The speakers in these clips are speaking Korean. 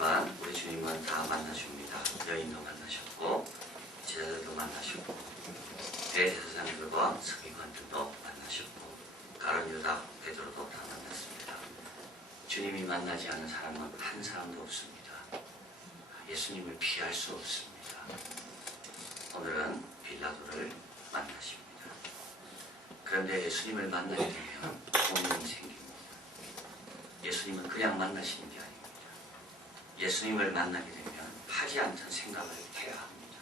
그렇지만 우리 주님은 다 만나십니다. 여인도 만나셨고 제자들도 만나셨고 대제사장들과 서기관들도 만나셨고 가룟 유다 베드로도 다 만났습니다. 주님이 만나지 않은 사람은 한 사람도 없습니다. 예수님을 피할 수 없습니다. 오늘은 빌라도를 만나십니다. 그런데 예수님을 만나게 되면 고민이 생깁니다. 예수님은 그냥 만나시는 게 아닙니다. 예수님을 만나게 되면 하지 않던 생각을 해야 합니다.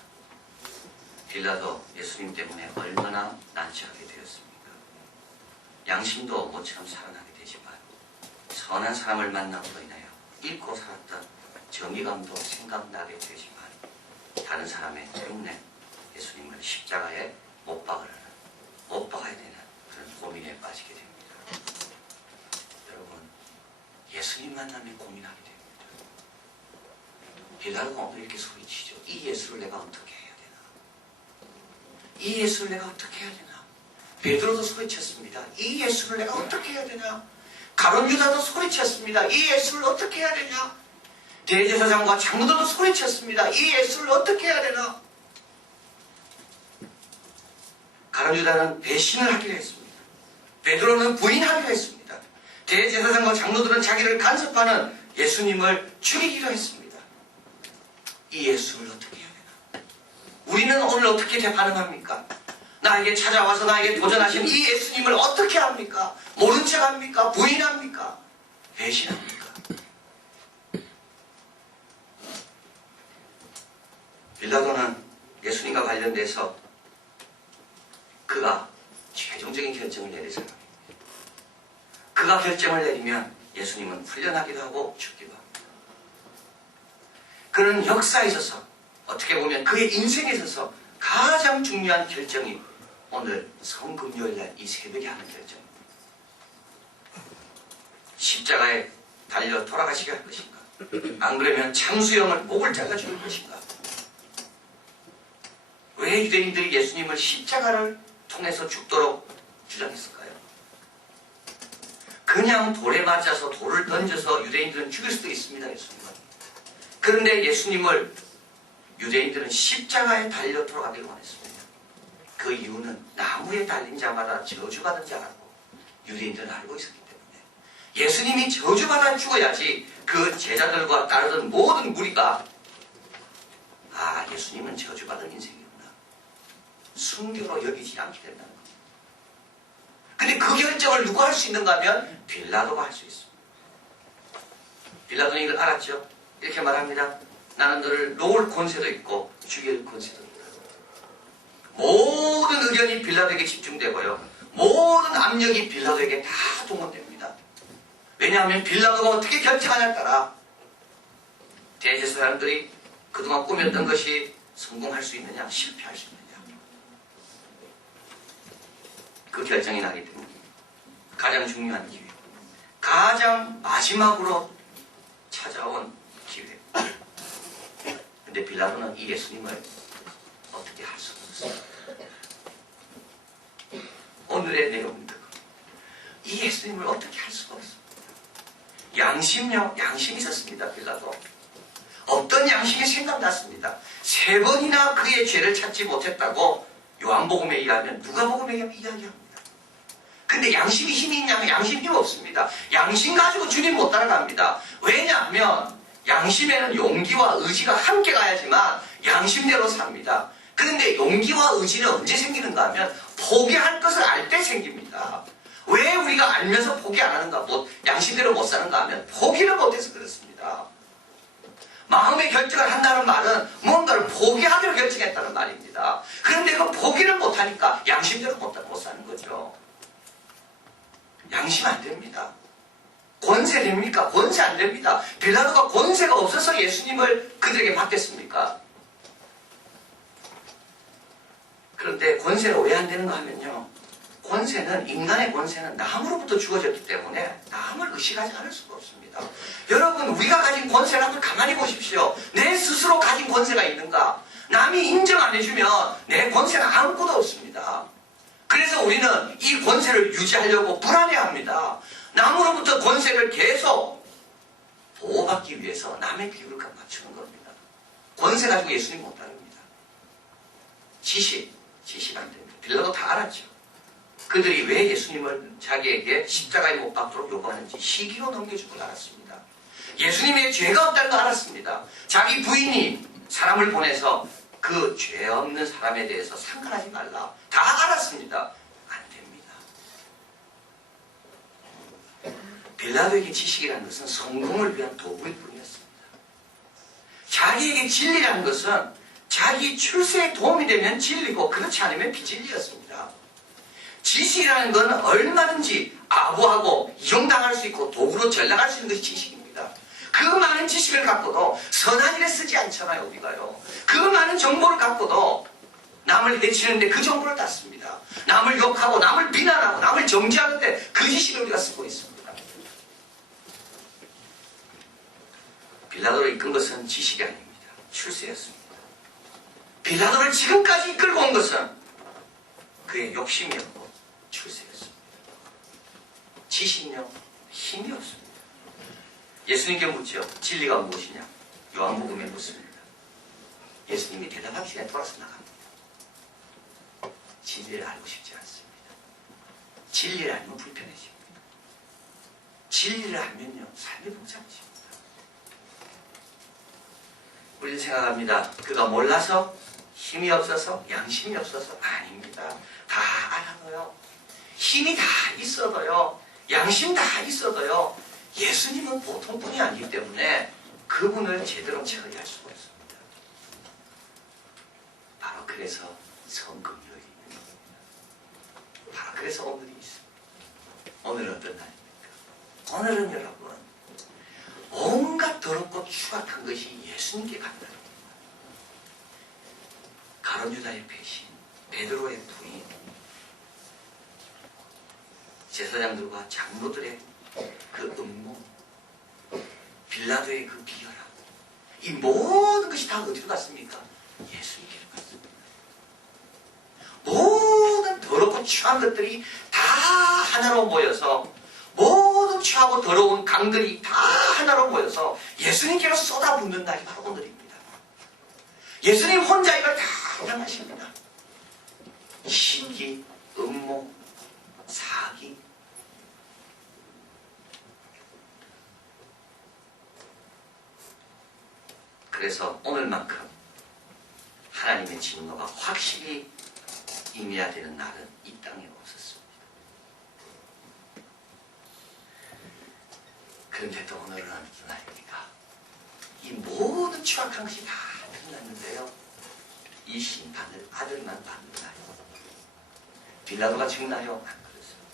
빌라도 예수님 때문에 얼마나 난처하게 되었습니까? 양심도 모처럼 살아나게 되지만 선한 사람을 만남으로 인하여 잃고 살았던 정의감도 생각나게 되지만 다른 사람의 때문에 예수님을 십자가에 못 박아야 되는 그런 고민에 빠지게 됩니다. 여러분, 예수님 만나면 고민하게 됩니다. 빌라도가 오늘 이렇게 소리치죠. 이 예수를 내가 어떻게 해야 되나? 이 예수를 내가 어떻게 해야 되나? 베드로도 소리쳤습니다. 이 예수를 내가 어떻게 해야 되나? 가룟 유다도 소리쳤습니다. 이 예수를 어떻게 해야 되냐? 대제사장과 장로들도 소리쳤습니다. 이 예수를 어떻게 해야 되나? 가룟 유다는 배신을 하기로 했습니다. 베드로는 부인하기로 했습니다. 대제사장과 장로들은 자기를 간섭하는 예수님을 죽이기로 했습니다. 이 예수를 어떻게 해야 되나? 우리는 오늘 어떻게 반응합니까? 나에게 찾아와서 나에게 도전하신 이 예수님을 어떻게 합니까? 모른 척 합니까? 부인합니까? 배신합니까? 빌라도는 예수님과 관련돼서 그가 최종적인 결정을 내릴 사람입니다. 그가 결정을 내리면 예수님은 풀려나기도 하고 죽기도 합니다. 그는 역사에 있어서 어떻게 보면 그의 인생에 있어서 가장 중요한 결정이 오늘 성금요일날 이 새벽에 하는 결정입니다. 십자가에 달려 돌아가시게 할 것인가? 안 그러면 창수형을 목을 잘라 죽일 것인가? 왜 유대인들이 예수님을 십자가를 통해서 죽도록 주장했을까요? 그냥 돌에 맞아서 돌을 던져서 유대인들은 죽일 수도 있습니다. 예수님은. 그런데 예수님을 유대인들은 십자가에 달려 돌아가기를 원했습니다. 그 이유는 나무에 달린 자마다 저주받은 자라고 유대인들은 알고 있었기 때문에 예수님이 저주받아 죽어야지 그 제자들과 따르던 모든 무리가 예수님은 저주받은 인생이구나. 순교로 여기지 않게 된다는 겁니다. 근데 그 결정을 누가 할 수 있는가 하면 빌라도가 할 수 있습니다. 빌라도는 이걸 알았죠. 이렇게 말합니다. 나는 너를 놓을 권세도 있고 죽일 권세도 있다. 모든 의견이 빌라도에게 집중되고요. 모든 압력이 빌라도에게 다 동원됩니다. 왜냐하면 빌라도가 어떻게 결정하냐에 따라 대제사장들이 그동안 꾸몄던 것이 성공할 수 있느냐 실패할 수 있느냐 그 결정이 나기 때문에 가장 중요한 기회, 가장 마지막으로 찾아온 기회. 근데 빌라도는 이 예수님을 어떻게 할 수 없었어요. 오늘의 내용입니다. 이 예수님을 어떻게 할 수가 없습니다. 양심이 있었습니다. 빌라도. 어떤 양심이 생각났습니다. 3번이나 그의 죄를 찾지 못했다고 요한복음에 의하면 누가복음에 이야기합니다. 근데 양심이 힘이 있냐면 양심이 힘 없습니다. 양심 가지고 주님 못 따라갑니다. 왜냐하면 양심에는 용기와 의지가 함께 가야지만 양심대로 삽니다. 그런데 용기와 의지는 언제 생기는가 하면 포기할 것을 알 때 생깁니다. 왜 우리가 알면서 포기 안 하는가? 양심대로 못 사는가 하면 포기를 못해서 그렇습니다. 마음의 결정을 한다는 말은 뭔가를 포기하기로 결정했다는 말입니다. 그런데 그 포기를 못하니까 양심대로 못 사는 거죠. 양심 안 됩니다. 권세 됩니까? 권세 안 됩니다. 빌라도가 권세가 없어서 예수님을 그들에게 맡겼습니까? 그런데 권세가 왜 안 되는가 하면요. 인간의 권세는 남으로부터 주어졌기 때문에 남을 의식하지 않을 수가 없습니다. 여러분, 우리가 가진 권세를 한번 가만히 보십시오. 내 스스로 가진 권세가 있는가? 남이 인정 안 해주면 내 권세는 아무것도 없습니다. 그래서 우리는 이 권세를 유지하려고 불안해합니다. 남으로부터 권세를 계속 보호받기 위해서 남의 비율을 맞추는 겁니다. 권세 가지고 예수님 못 다릅니다. 지식 안 됩니다. 빌라도 다 알았죠. 그들이 왜 예수님을 자기에게 십자가에 못 박도록 요구하는지 시기로 넘겨준 걸 알았습니다. 예수님의 죄가 없다는 걸 알았습니다. 자기 부인이 사람을 보내서 그 죄 없는 사람에 대해서 상관하지 말라. 다 알았습니다. 안 됩니다. 빌라도에게 지식이라는 것은 성공을 위한 도구일 뿐이었습니다. 자기에게 진리라는 것은 자기 출세에 도움이 되면 진리고 그렇지 않으면 비진리였습니다. 지식이라는 건 얼마든지 아부하고 이용당할 수 있고 도구로 전락할 수 있는 것이 지식입니다. 그 많은 지식을 갖고도 선한 일에 쓰지 않잖아요, 우리가요. 그 많은 정보를 갖고도 남을 해치는데 그 정보를 다 씁니다. 남을 욕하고 남을 비난하고 남을 정죄하는데 그 지식을 우리가 쓰고 있습니다. 빌라도를 이끈 것은 지식이 아닙니다. 출세였습니다. 빌라도를 지금까지 이끌고 온 것은 그의 욕심이었고 출세였습니다. 지식력, 힘이 없습니다. 예수님께 묻죠. 진리가 무엇이냐? 요한복음에 묻습니다. 예수님이 대답하기 전에 돌아서 나갑니다. 진리를 알고 싶지 않습니다. 진리를 알면 불편해집니다. 진리를 알면요, 삶이 복잡해집니다. 우리는 생각합니다. 그가 몰라서, 힘이 없어서, 양심이 없어서 아닙니다. 다 알아도요. 힘이 다 있어도요. 양심 다 있어도요. 예수님은 보통 분이 아니기 때문에 그분을 제대로 처리할 수가 없습니다. 바로 그래서 성금요일이 있는 겁니다. 바로 그래서 오늘이 있습니다. 오늘은 어떤 날입니까? 오늘은 여러분 온갖 더럽고 추악한 것이 예수님께 간다는 겁니다. 가룟 유다의 배신, 베드로의 부인, 제사장들과 장로들의 그 음모, 빌라도의 그 비열함, 이 모든 것이 다 어디로 갔습니까? 예수님께로 갔습니다. 모든 더럽고 추한 것들이 다 하나로 모여서, 모든 추하고 더러운 강들이 다 하나로 모여서 예수님께로 쏟아붓는 날이 바로 오늘입니다. 예수님 혼자 이걸 다 당하십니다. 시기, 음모, 사기. 그래서 오늘만큼 하나님의 진노가 확실히 임해야 되는 날은 이 땅에 없었습니다. 그런데 또 오늘은 어떤 날입니까? 이 모든 추악한 것이 다 끝났는데요. 이 심판을 아들만 받는 날이에요. 빌라도가 죽나요? 안 그렇습니다.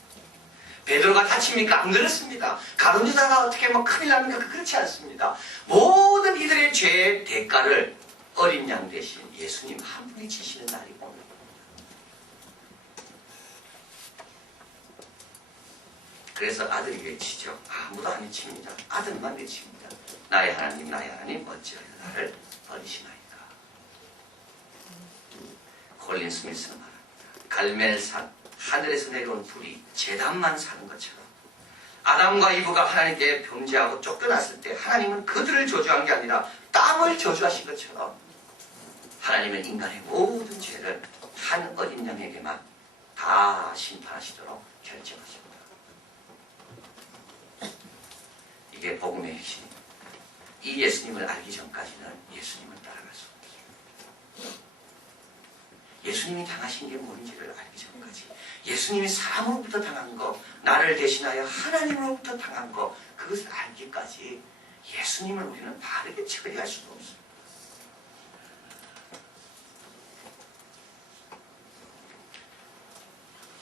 베드로가 다칩니까? 안 그렇습니다. 가룟 유다가 어떻게 뭐 큰일 납니까? 그렇지 않습니다. 모든 이들의 죄의 대가를 어린 양 대신 예수님 한 분이 지시는 날이 오늘입니다. 그래서 아들이 외치죠. 아무도 안 외칩니다. 아들만 외칩니다. 나의 하나님, 나의 하나님, 어찌하여 나를 버리시나이까. 콜린 스미스는 말합니다. 갈멜산, 하늘에서 내려온 불이 제단만 사는 것처럼 아담과 이브가 하나님께 범죄하고 쫓겨났을 때 하나님은 그들을 저주한 게 아니라 땅을 저주하신 것처럼 하나님은 인간의 모든 죄를 한 어린 양에게만 다 심판하시도록 결정하십니다. 이게 복음의 핵심입니다. 이 예수님을 알기 전까지는 예수님을 따라갈 수 없습니다. 예수님이 당하신 게 뭔지를 알기 전까지, 예수님이 사람으로부터 당한 거, 나를 대신하여 하나님으로부터 당한 거, 그것을 알기까지 예수님을 우리는 바르게 처리할 수가 없습니다.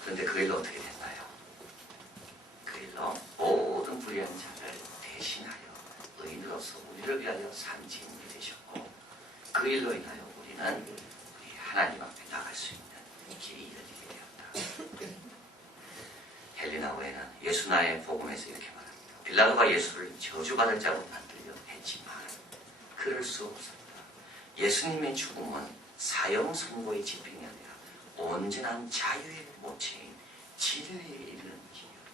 그런데 그 일로 어떻게 됐나요? 그 일로 모든 불의한 자를 대신하여 의인으로서 우리를 위하여 산 증인이 되셨고, 그 일로 인하여 우리는 우리 하나님 앞에 나갈 수 있는 길이 열리게 되었다. 헬리나 오에는 예수나의 복음에서 이렇게 말합니다. 빌라도가 예수를 저주받을 자로 만들려 했지만 그럴 수 없었다. 예수님의 죽음은 사형 선고의 집행이 아니라 온전한 자유의 모체인 진리에 이르는 길이었다.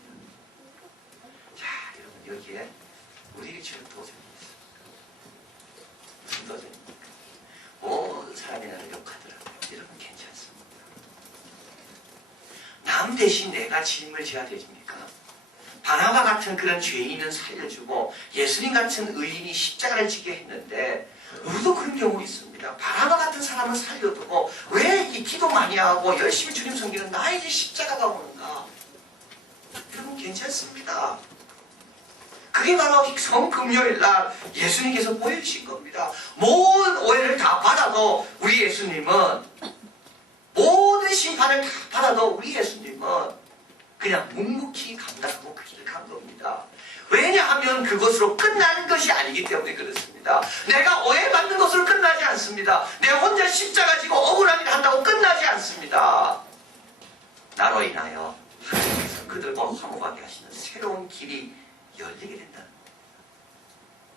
자, 여러분, 여기에 우리에게 주는 도전이 있어요. 무슨 도전입니까? 모든 사람이 나를 욕하더라고요. 이러면 괜찮습니다. 남 대신 내가 짐을 져야 되십니까? 바나바 같은 그런 죄인은 살려주고 예수님 같은 의인이 십자가를 지게 했는데 우리도 그런 경우 있습니다. 바나바 같은 사람은 살려두고 왜 이 기도 많이 하고 열심히 주님 섬기는 나에게 십자가가 오는가? 여러분 괜찮습니다. 그게 바로 성금요일날 예수님께서 보여주신 겁니다. 모든 오해를 다 받아도 우리 예수님은 모든 심판을 다 받아도 우리 예수님은 그냥 묵묵히 감당하고 그 길을 간 겁니다. 왜냐하면 그것으로 끝나는 것이 아니기 때문에 그렇습니다. 내가 오해받는 것으로 끝나지 않습니다. 내가 혼자 십자가 지고 억울한 일을 한다고 끝나지 않습니다. 나로 인하여 하나님께서 그들과 화목하게 하시는 새로운 길이 열리게 된다는 겁니다.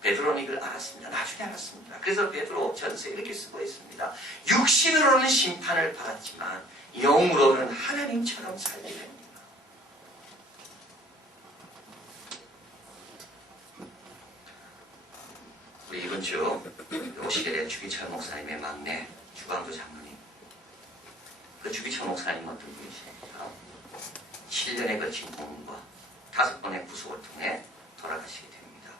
베드로는 이걸 알았습니다. 나중에 알았습니다. 그래서 베드로 전서에 이렇게 쓰고 있습니다. 육신으로는 심판을 받았지만 영으로는 하나님처럼 살게 됩니다. 우리 이번 주 오시게 주기철 목사님의 막내 주광조 장로님, 그 주기철 목사님 어떤 분이십니까? 7년에 걸친 고문과 5번의 구속을 통해 돌아가시게 됩니다.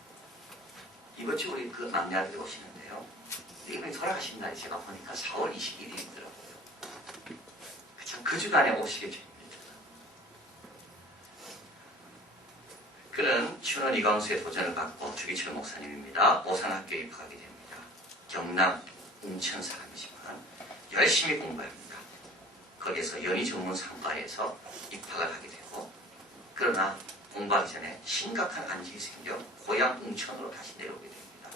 이번 주 우리 그 막내 아들이 오시는데요. 이분이 돌아가신 날이 제가 보니까 4월 21일이더라고요. 참 그 주간에 오시게 됩니다. 그는 춘원 이광수의 도전을 받고 주기철 목사님입니다. 오산학교에 입학하게 됩니다. 경남 인천 사람이지만 열심히 공부합니다. 거기에서 연희전문상과에서 입학을 하게 되고, 그러나 공부하기 전에 심각한 안진이 생겨 고향 웅천으로 다시 내려오게 됩니다.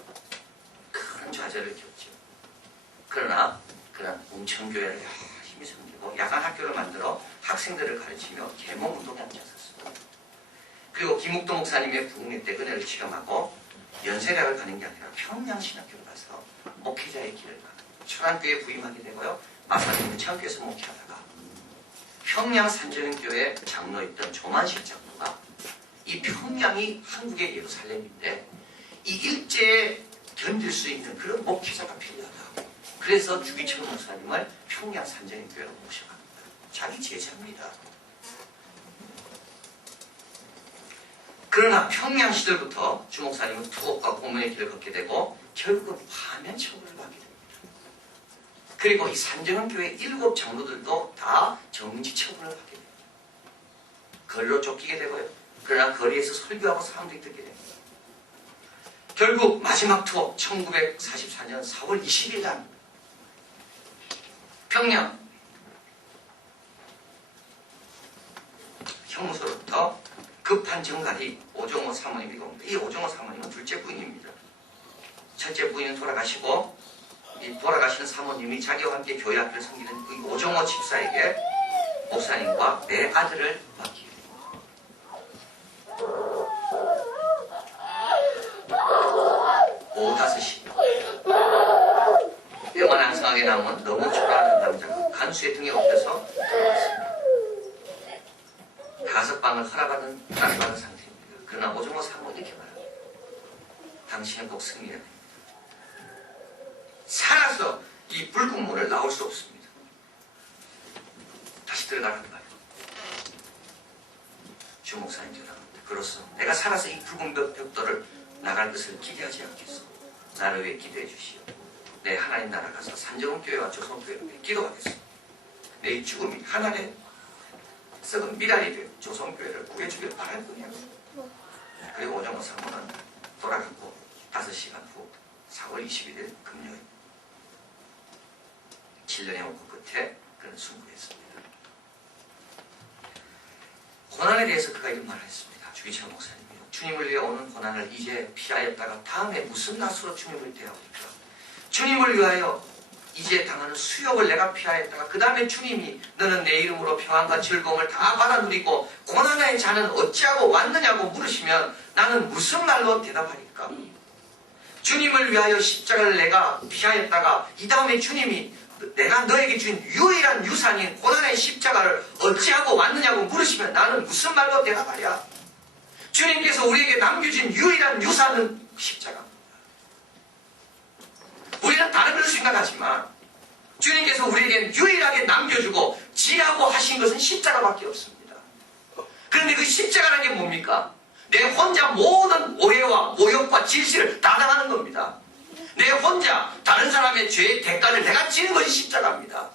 큰 좌절을 겪죠. 그러나 그는 웅천교회를 열심히 섬기고 야간학교를 만들어 학생들을 가르치며 계몽운동에 앉았었습니다. 그리고 김욱도 목사님의 부흥회 때 은혜를 체험하고 연세대학을 가는 게 아니라 평양신학교를 가서 목회자의 길을 가는 초란교회에 부임하게 되고요. 마사님 문창교에서 목회하다가 평양 산전교회 장로였던 조만식 장로가 이 평양이 한국의 예루살렘인데 이 일제에 견딜 수 있는 그런 목회자가 필요하다. 그래서 주기철 목사님을 평양 산전교회로 모셔갑니다. 자기 제자입니다. 그러나 평양 시절부터 주 목사님은 투옥과 고문의 길을 걷게 되고 결국은 파면 처벌을 받게 됩니다. 그리고 이 산정은교회 7 장로들도 다 정지 처분을 받게 됩니다. 거리로 쫓기게 되고요. 그러나 거리에서 설교하고 사람들이 듣게 됩니다. 결국 마지막 투옥 1944년 4월 20일 날 평양 형무소로부터 급한 정갈이 오종호 사모님이 옵니다. 이 오종호 사모님은 둘째 부인입니다. 첫째 부인은 돌아가시고 이 돌아가시는 사모님이 자기와 함께 교회 학교를 섬기는 이 오종호 집사에게 목사님과 내 아들을 맡기게 됩니다. 오후 5시 뼈가 낭성하게 남은 너무 초라한 남자가 간수의 등에 엎여서 돌아왔습니다. 5방을 허락받은 상태입니다. 그러나 오종호 사모는 이렇게 말합니다. 당신은 꼭 승리해야 됩니다. 살아서 이 붉은 문을 나올 수 없습니다. 다시 들어가란 말이에요. 주 목사님 전합니다. 그로써 내가 살아서 이 붉은 벽돌을 나갈 것을 기대하지 않겠소. 나를 위해 기도해 주시오. 내 하나님 나라 가서 산정은교회와 조선교회를 기도하겠소. 내 죽음이 하나의 썩은 미랄이 되어 조선교회를 구해주길 바랄 뿐이야. 그리고 오종호 사모는 돌아갔고 5시간 후 4월 21일 금요일 7년의 원고 끝에 그는 순교했습니다. 고난에 대해서 그가 이런 말을 했습니다. 주기철 목사님이요. 주님을 위해 오는 고난을 이제 피하였다가 다음에 무슨 낯으로 주님을 대하오니까. 주님을 위하여 이제 당하는 수욕을 내가 피하였다가 그 다음에 주님이 너는 내 이름으로 평안과 즐거움을 다 받아 누리고 고난의 자는 어찌하고 왔느냐고 물으시면 나는 무슨 말로 대답하리까. 주님을 위하여 십자가를 내가 피하였다가 이 다음에 주님이 내가 너에게 준 유일한 유산인 고난의 십자가를 어찌하고 왔느냐고 물으시면 나는 무슨 말로 대답하랴. 주님께서 우리에게 남겨진 유일한 유산은 십자가입니다. 우리는 다른 걸 생각하지만 주님께서 우리에게 유일하게 남겨주고 지라고 하신 것은 십자가밖에 없습니다. 그런데 그 십자가라는 게 뭡니까? 내 혼자 모든 오해와 모욕과 질시를 다 당하는 겁니다. 내 혼자 다른 사람의 죄의 대가를 내가 지는 것이 십자가입니다.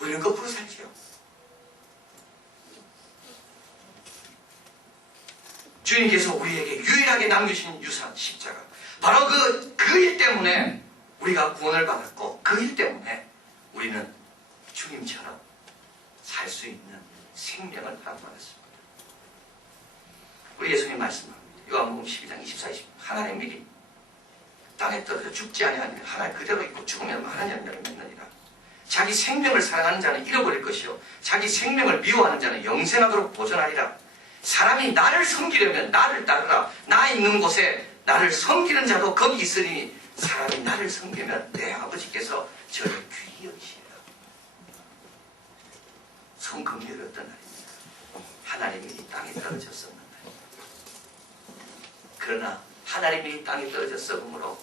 우리는 거꾸로 살지요. 주님께서 우리에게 유일하게 남겨주신 유산 십자가. 바로 그 일 때문에 우리가 구원을 받았고 그 일 때문에 우리는 주님처럼 살 수 있는 생명을 허락받았습니다. 우리 예수님 말씀합니다. 요한복음 12장 24, 20 하나님의 밀이 땅에 떨어져 죽지 아니하면 하나님 그대로 있고 죽으면 하나님 열매를 맺느니라. 자기 생명을 사랑하는 자는 잃어버릴 것이요 자기 생명을 미워하는 자는 영생하도록 보존하리라. 사람이 나를 섬기려면 나를 따르라. 나 있는 곳에 나를 섬기는 자도 거기 있으니 사람이 나를 섬기면 내 아버지께서 저를 귀히 여기시리라. 성금요일이 어떤 날입니다. 하나님이 이 땅에 떨어졌었는 날. 그러나 하나님이 이 땅에 떨어져 썩음으로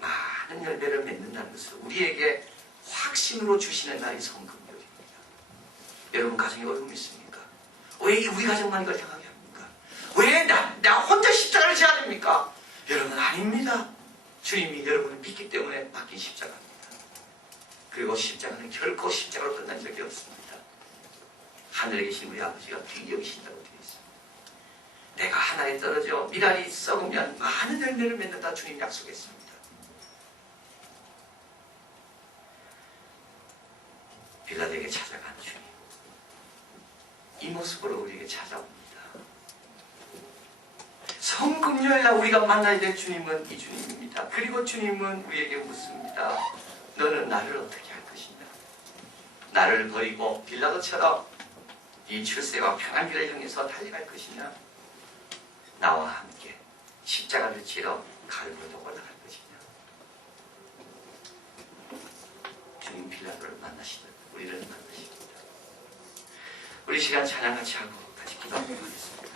많은 열매를 맺는다는 것을 우리에게 확신으로 주시는 날이 성금요일입니다. 여러분 가정이 어려움 있습니까? 왜 우리 가정만 이걸 당하게 합니까? 왜 나 혼자 십자가를 져야 됩니까? 여러분 아닙니다. 주님이 여러분을 믿기 때문에 맡긴 십자가입니다. 그리고 십자가는 결코 십자가로 끝난 적이 없습니다. 하늘에 계신 우리 아버지가 귀히 여기신다고 되어 있습니다. 내가 하나에 떨어져 미랄이 썩으면 많은 열매를 맺는다 주님 약속했습니다. 빌라도에게 찾아간 주님. 이 모습으로 우리에게 찾아옵니다. 성금요일날 우리가 만나야 될 주님은 이 주님입니다. 그리고 주님은 우리에게 묻습니다. 너는 나를 어떻게 할 것이냐? 나를 버리고 빌라도처럼 이 출세와 평안 길을 향해서 달려갈 것이냐? 나와 함께 십자가를 지러 갈보리로 올라갈 것이냐? 주님 빌라도를 만나시듯 우리를 만나십니다. 우리 시간 찬양 같이 하고 같이 기도하도록 하겠습니다.